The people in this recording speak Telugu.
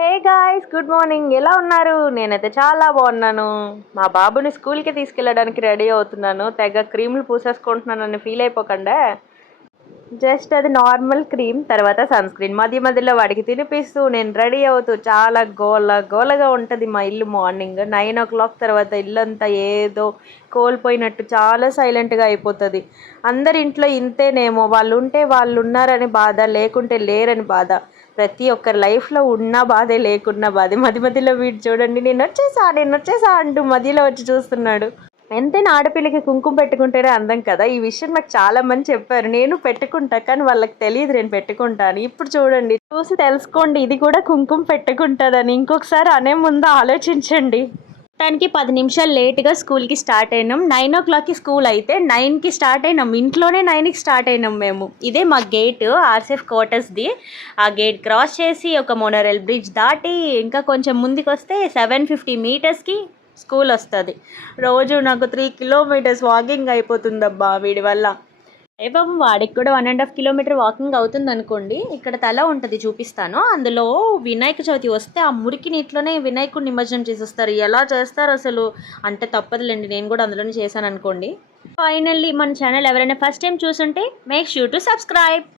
Hey guys, good morning. ఎలా ఉన్నారు? నేనైతే చాలా బాగున్నాను. మా బాబుని స్కూల్కి తీసుకెళ్ళడానికి రెడీ అవుతున్నాను. తెగ క్రీములు పూసేసుకుంటున్నానని ఫీల్ అయిపోకండా. జస్ట్ అది నార్మల్ క్రీమ్, తర్వాత సన్ స్క్రీన్. మధ్య మధ్యలో వాడికి తినిపిస్తూ నేను రెడీ అవుతూ చాలా గోలగా ఉంటుంది మా ఇల్లు. మార్నింగ్ 9 o'clock తర్వాత ఇల్లంతా ఏదో కోల్పోయినట్టు చాలా సైలెంట్గా అయిపోతుంది. అందరి ఇంట్లో ఇంతేనేమో, వాళ్ళు ఉంటే వాళ్ళు ఉన్నారని బాధ, లేకుంటే లేరని బాధ. ప్రతి ఒక్కరి లైఫ్లో ఉన్న బాధే, లేకున్న బాధే. మధ్య మధ్యలో వీడు చూడండి, నేను వచ్చేసా అంటూ మధ్యలో వచ్చి చూస్తున్నాడు. ఎంతైనా ఆడపిల్లకి కుంకుమ పెట్టుకుంటేనే అందం కదా. ఈ విషయం నాకు చాలా మంది చెప్పారు. నేను పెట్టుకుంటా, కానీ వాళ్ళకి తెలియదు నేను పెట్టుకుంటాను. ఇప్పుడు చూడండి, చూసి తెలుసుకోండి, ఇది కూడా కుంకుమ పెట్టుకుంటుందని. ఇంకొకసారి అనే ముందు ఆలోచించండి. దానికి 10 నిమిషాలు లేట్గా స్కూల్కి స్టార్ట్ అయినాం. 9 o'clockకి స్కూల్ అయితే 9కి స్టార్ట్ అయినాం. ఇంట్లోనే 9కి స్టార్ట్ అయినాం మేము. ఇదే మా గేట్, ఆర్సీఎఫ్ క్వార్టర్స్ది. ఆ గేట్ క్రాస్ చేసి ఒక మోనోరైల్ బ్రిడ్జ్ దాటి ఇంకా కొంచెం ముందుకు వస్తే 750 మీటర్స్కి స్కూల్ వస్తుంది. రోజు నాకు 3 కిలోమీటర్స్ వాకింగ్ అయిపోతుందబ్బా వీడి వల్ల. పాపం వాడికి కూడా 1.5 కిలోమీటర్ వాకింగ్ అవుతుంది అనుకోండి. ఇక్కడ తల ఉంటుంది, చూపిస్తాను. అందులో వినాయక చవితి వస్తే ఆ మురికి నీటిలోనే వినాయకుడు నిమజ్జనం చేసేస్తారు. ఎలా చేస్తారు అసలు అంటే తప్పదులేండి, నేను కూడా అందులోనే చేశాను అనుకోండి. ఫైనల్లీ మన ఛానల్ ఎవరైనా ఫస్ట్ టైం చూసుంటే మేక్ ష్యూర్ టు సబ్స్క్రైబ్.